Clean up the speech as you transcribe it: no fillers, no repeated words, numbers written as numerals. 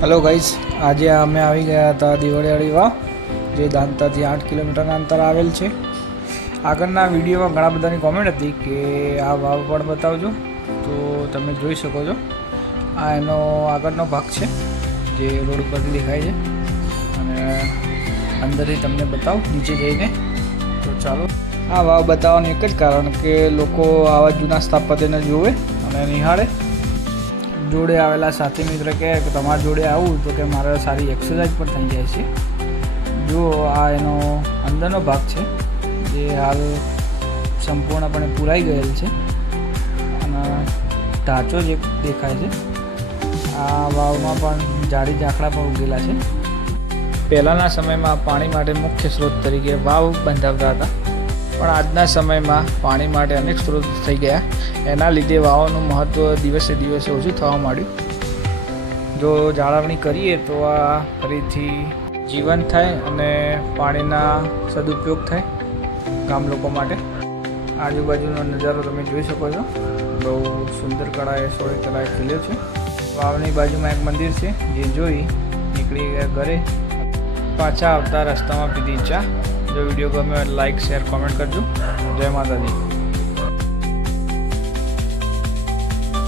Hello guys, આજે અમે આવી ગયા હતા દિવાળીવાળી વાવ, જે દાંતાથી 8 કિલોમીટરના અંતર આવેલ છે. આગળના વિડીયોમાં ઘણા બધાની કોમેન્ટ હતી કે આ વાવ પણ બતાવજો, તો તમે જોઈ શકો છો. આ એનો આગળનો ભાગ છે જે રોડ પરથી દેખાય છે, અને અંદરથી તમને બતાવું નીચે જઈને. તો ચાલો, આ વાવ બતાવવાનું એક જ કારણ કે લોકો આવા જૂના સ્થાપત્યને જોવે અને નિહાળે. જોડે આવેલા સાથી મિત્ર કહે કે તમારા જોડે આવું તો કે મારે સારી એક્સરસાઇઝ પણ થઈ જાય છે. જો આ એનો અંદરનો ભાગ છે જે હાલ સંપૂર્ણપણે પૂરાઈ ગયેલ છે, અને ઢાંચો જે દેખાય છે. આ વાવમાં પણ ઝાડી ઝાંખરા પણ ઉગેલા છે. પહેલાંના સમયમાં પાણી માટે મુખ્ય સ્ત્રોત તરીકે વાવ બંધાવતા હતા, પણ આજના સમયમાં પાણી માટે અનેક સ્ત્રોત થઈ ગયા. એના લીધે વાવનું મહત્ત્વ દિવસે દિવસે ઓછું થવા માંડ્યું. જો જાળવણી કરીએ તો આ ફરીથી જીવન થાય અને પાણીના સદુપયોગ થાય ગામ લોકો માટે. આજુબાજુનો નજારો તમે જોઈ શકો છો. બહુ સુંદર કળાએ સોળે કળાએ ખીલ્યો છે. વાવની બાજુમાં એક મંદિર છે જે જોઈ નીકળી ગયા ઘરે. પાછા આવતા રસ્તામાં પીધી ચા. જો વિડીયો ગમે લાઈક, શેર, કોમેન્ટ કરજો. જય માતાજી.